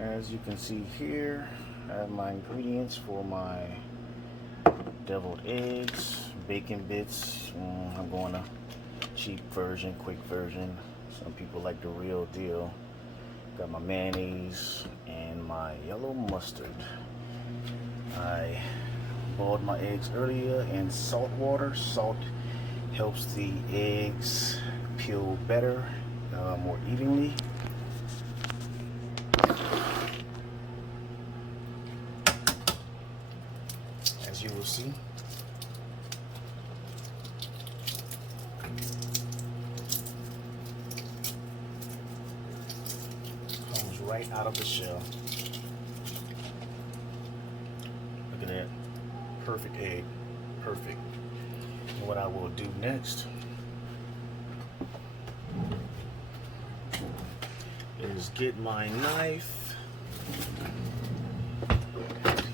As you can see here, I have my ingredients for my deviled eggs, bacon bits. I'm going a cheap version, quick version. Some people like the real deal. Got my mayonnaise and my yellow mustard. I boiled my eggs earlier in salt water. Salt helps the eggs peel better, more evenly. As you will see, comes right out of the shell. Look at that, perfect egg, perfect. And what I will do next is get my knife.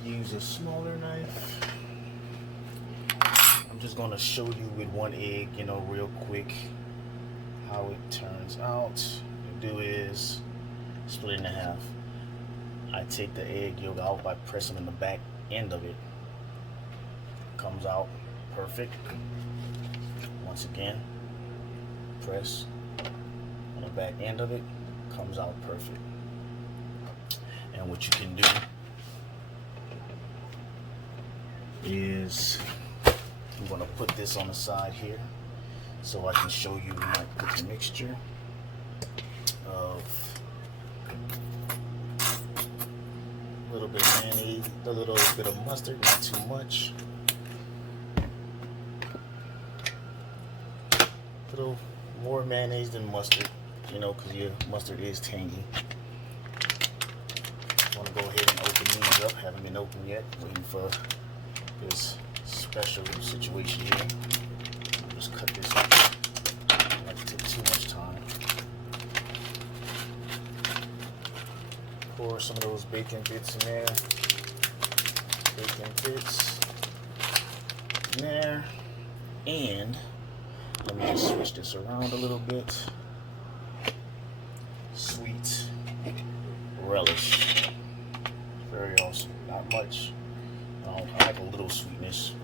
Use a smaller knife. I'm just going to show you with one egg, real quick how it turns out. What you do is split it in half. I take the egg yolk out by pressing on the back end of it. Comes out perfect. Once again, press on the back end of it. Comes out perfect. And what you can do is I'm going to put this on the side here so I can show you my cooking mixture of a little bit of mayonnaise, a little bit of mustard, not too much. A little more mayonnaise than mustard, because your mustard is tangy. I want to go ahead and open these up. Haven't been opened yet. Waiting for this special situation here. Just cut this up. Don't like to take too much time. Pour some of those bacon bits in there. Bacon bits in there. And let me just switch this around a little bit. Sweet relish. Very awesome. Not much. I like a little sweetness.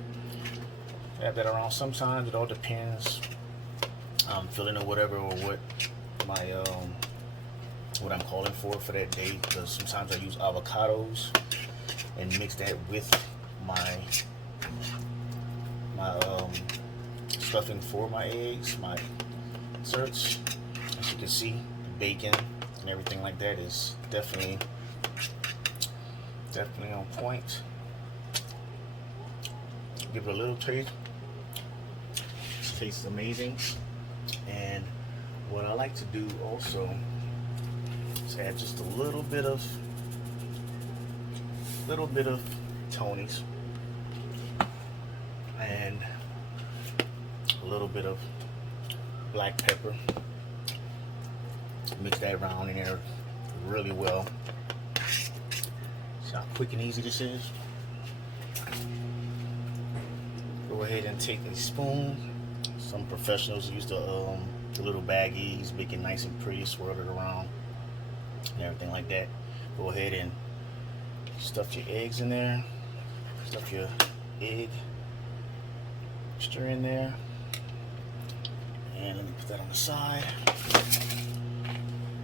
I have that around sometimes. It all depends. I'm feeling or whatever, or what my what I'm calling for that day. Because sometimes I use avocados and mix that with my stuffing for my eggs, my desserts. As you can see, the bacon and everything like that is definitely on point. Give it a little taste. It tastes amazing. And what I like to do also is add just a little bit of Tony's and a little bit of black pepper. Mix that around in there really well. See how quick and easy this is? Go ahead and take a spoon. Some professionals use the little baggies, make it nice and pretty, swirl it around and everything like that. Go ahead and stuff your eggs in there. Stuff your egg mixture in there. And let me put that on the side.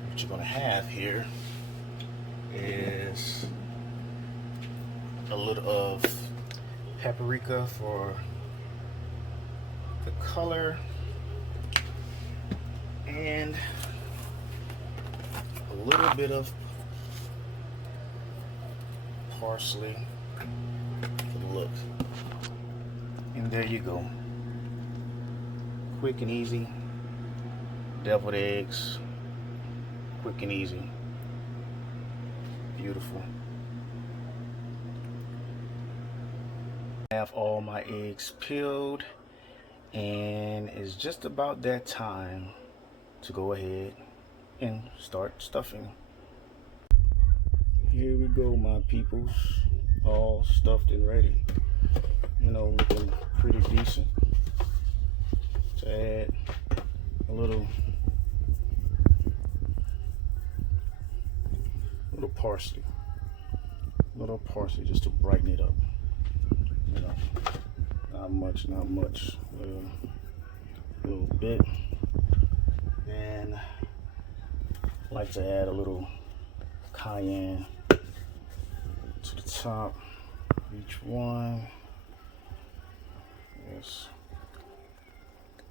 What you're gonna have here is a little of paprika for the color, and a little bit of parsley for the look. And there you go. Quick and easy. Deviled eggs. Quick and easy. Beautiful. I have all my eggs peeled, and it's just about that time to go ahead and start stuffing. Here we go, my peoples, all stuffed and ready. Looking pretty decent. To add a little little parsley just to brighten it up. You know, not much, little bit. And I like to add a little cayenne to the top of each one. Yes,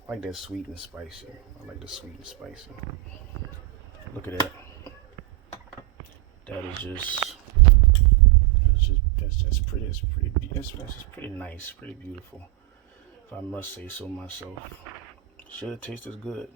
I like that sweet and spicy. I like the sweet and spicy. Look at that. That's pretty nice, pretty beautiful, if I must say so myself. Should taste as good.